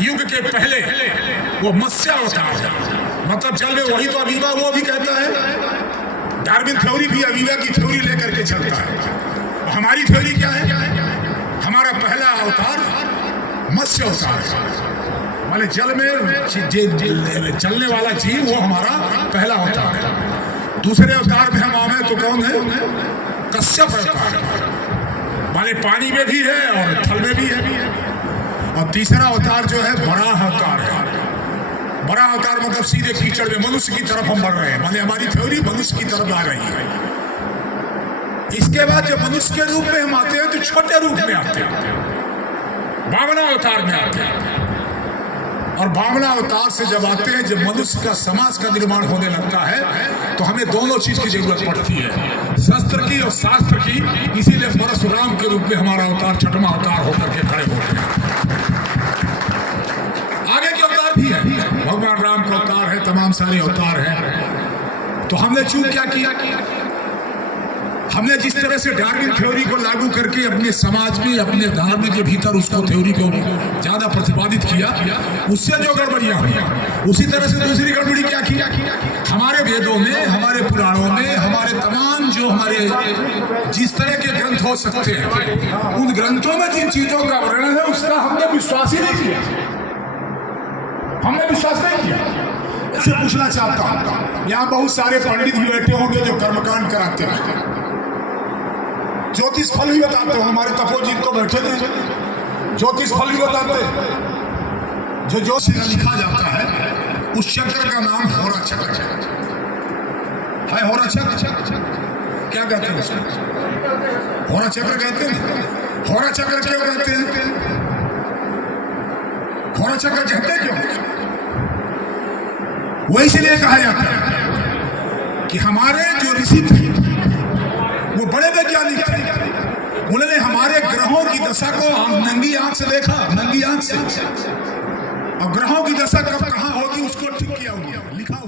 युग के पहले वो मत्स्य अवतार है, मतलब जल में वही तो अमीबा वो भी कहता है। डार्विन थ्योरी भी अमीबा की थ्योरी लेकर के चलता है। हमारी थ्योरी क्या है? हमारा पहला अवतार मत्स्य अवतार है, माने जल में चलने वाला जीव वो हमारा पहला अवतार है। दूसरे अवतार में हम आवे तो कौन है? कश्यप अवतार है, माने पानी में भी है और थल में भी है। और तीसरा अवतार जो है वराह अवतार है। वराह अवतार मतलब सीधे कीचड़ में मनुष्य की तरफ हम बढ़ रहे हैं, माने हमारी थ्योरी मनुष्य की तरफ आ रही है। इसके बाद जब मनुष्य के रूप में हम आते हैं तो छोटे रूप में आते हैं, वामना अवतार में आते हैं। और वामना अवतार से जब आते हैं, जब मनुष्य का समाज का निर्माण होने लगता है तो हमें दोनों चीज की जरूरत पड़ती है, शस्त्र की और शास्त्र की। इसीलिए परशुराम के रूप में हमारा अवतार छठवां अवतार होकर के खड़े होते हैं। आगे के अवतार भी है, भगवान राम का अवतार है, तमाम सारे अवतार हैं। तो हमने चूक क्या किया? हमने जिस तरह से डार्विन थ्योरी को लागू करके अपने समाज में, अपने धर्म के भीतर उसको थ्योरी को ज्यादा प्रतिपादित किया, उससे जो गड़बड़ियां हुई, उसी तरह से दूसरी गड़बड़ी क्या की? हमारे वेदों में, हमारे पुराणों में, हमारे तमाम जो हमारे जिस तरह के ग्रंथ हो सकते हैं, उन ग्रंथों में जिन चीजों का वर्णन है उसका हमने विश्वास ही नहीं किया। हमने विश्वास नहीं किया। इससे पूछना चाहता हूं, यहाँ बहुत सारे पंडित भी बैठे होंगे जो कर्मकांड कराते हैं, ज्योतिष फल भी बताते हो। हमारे तपोजीत तो बैठे थे, ज्योतिष फल भी बताते। जो ज्योतिष में लिखा जाता है उस चक्र का नाम होरा चक्र है। होरा चक्र क्या कहते हैं उसको? होरा चक्र कहते हैं। होरा चक्र क्यों कहते हैं? होरा चक्र कहते हैं क्यों? वो इसलिए कहा जाता है कि हमारे जो ऋषि थे वो बड़े वैज्ञानिक थे। उन्होंने हमारे ग्रहों की दशा को नंगी आंख से देखा, नंगी आंख से। अब ग्रहों की दशा कब कहां होगी उसको ठीक किया हुआ, लिखा हुआ।